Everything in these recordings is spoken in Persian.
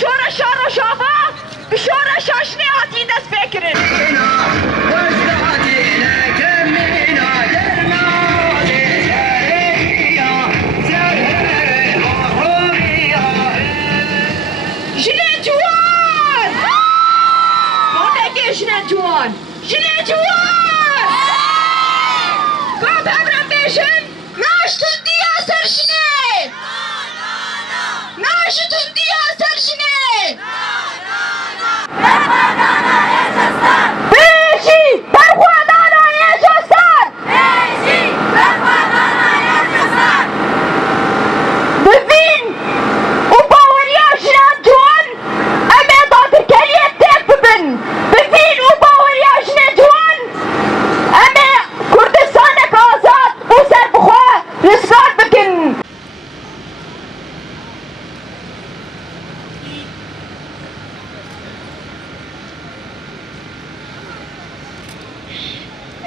شورش روشافا بشورش اشنی هاتی دست بکرن جنه جوان جنه جوان جنه جوان باب همرم بیشن ناشتون دیا سرشنه ناشتون دیا سرشنه بیشی برخوادانا یجستان بیشی برخوادانا یجستان بفین و باوریا جنان جوان امی دادر کلیه تیک ببن بفین و باوریا جنان جوان امی کردستانک آزاد و سر بخواه رسکار بکن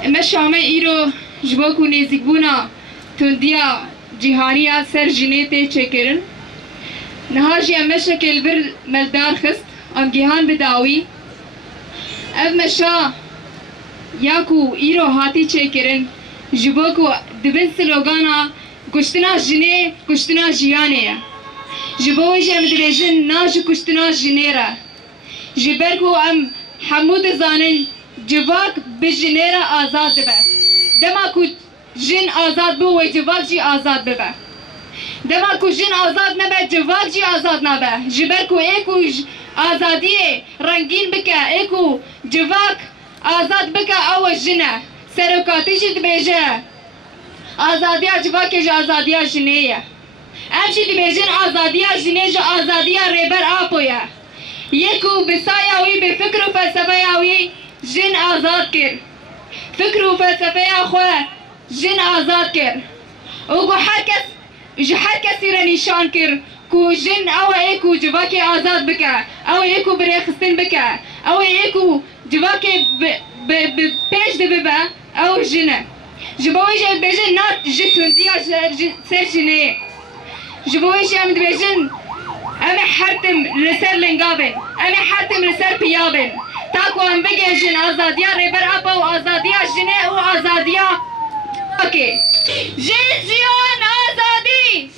اما شامه ایرو جباکو نزیک بونا تندیا جیهانیا سر جنیته چکرن نهاجی اما شکل بر ملدار خست ام گیهان بداوی اف مشا یاکو ایرو هاتی چکرن جباکو دبن سلوگانا کشتنا جنه کشتنا جیانه جبوی جم دریجن ناج کشتنا جنیرا جبرکو ام حمود زانن جواک بجنیرا آزاد به دما کو جن آزاد بو و جواک جی آزاد به دما کو جن آزاد نبه جواک جی آزاد نبه جبر کو ایکو آزادی رنگین بکه ایکو جواک آزاد بکه او جنه سرکاتی جد بیجه آزادی جواک جی آزادی جنیه امشی دی بیجن آزادی جنیه جا آزادی ریبر آپویا یکو بسایاوی به فکر و فلسفه یاوی جن آزاد کر فکر و فلسفه خواه جن آزاد کر اوگو هر کسی را نشان کر کو جن او ایکو جواکی آزاد بکه او ایکو بریخستن بکه او ایکو جواکی پیش ده ببه او جنه جبوی جه بیجن نات جتوندیا سر جنه جبوی جه امد بیجن امی حرتم لسر لنگابن امی حرتم لسر پیابن تاکو ام بگیجن آزادیا ریبر آپا و آزادیا جنه و آزادیا اوکی جن جیان آزادی